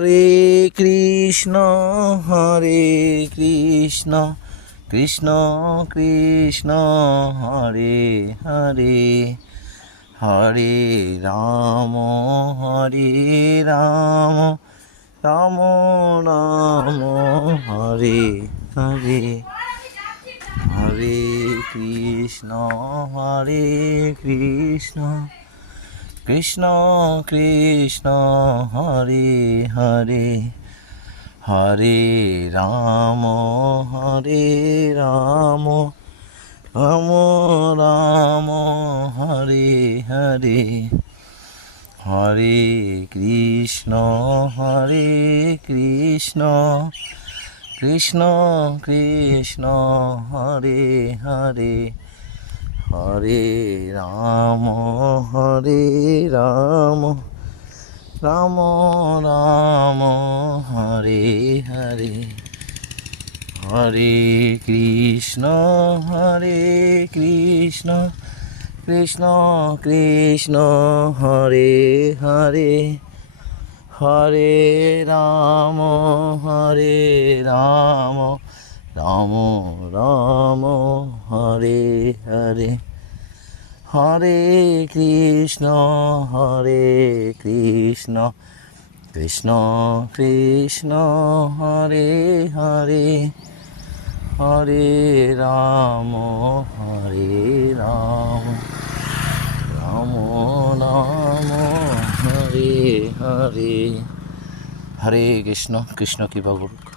হরে কৃষ্ণ কৃষ্ণ কৃষ্ণ হরে হরে হরে রাম রাম রাম হরে হরে হরে কৃষ্ণ কৃষ্ণ কৃষ্ণ হরে হরে হরে রাম রাম রাম হরে হরে হরে কৃষ্ণ কৃষ্ণ কৃষ্ণ হরে হরে হরে রাম রাম রাম হরে হরে হরে কৃষ্ণ কৃষ্ণ কৃষ্ণ হরে হরে হরে রাম রাম রাম হরে হরে হরে কৃষ্ণ কৃষ্ণ কৃষ্ণ হরে হরে হরে রাম রাম রাম হরে হরে হরে কৃষ্ণ কৃষ্ণ কৃপা করুক।